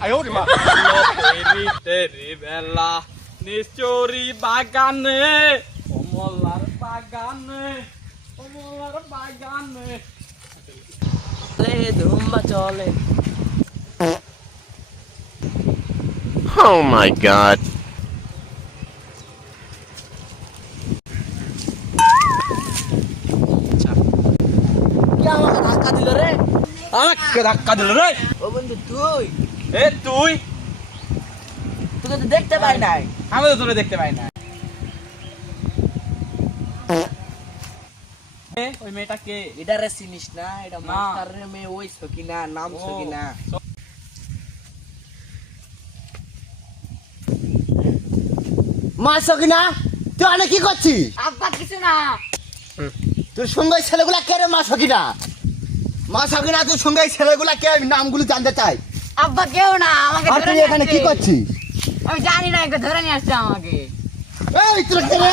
তেরি তেরি বেলা নিশ্চরি বাগানে কমলার বাগানে কমলার বাগানে ধুম্বা চলে। Oh my god. কে আমাকে ধাক্কা দিল রে? আমাকে ধাক্কা দিল রে। ও বন্ধু তুই তুই তোকে তো দেখতে পাই নাই। আমি তো তোরে দেখতে পাই না। ওই মেয়েটা কে? এটা রে চিনিস না? এটা না। মাস্টারের মেয়ে, ওই সকিনা, নাম সকিনা। মা সকিনা, তুই অনেক কি করছিস? আব্বা কিছু না। তোর সঙ্গে ছেলেগুলা কে রে? মা সকিনা, মা সকিনা, তোর সঙ্গে ছেলেগুলা কে? আমি নামগুলো জানতে চাই। আব্বা কেউ না, আমাকে আর ধরে তুই নিয়ে এখানে আসছে। কি করছিস? আমি জানি না, একটা ধরে নিয়ে আসছে আমাকে। এই তোর কে রে?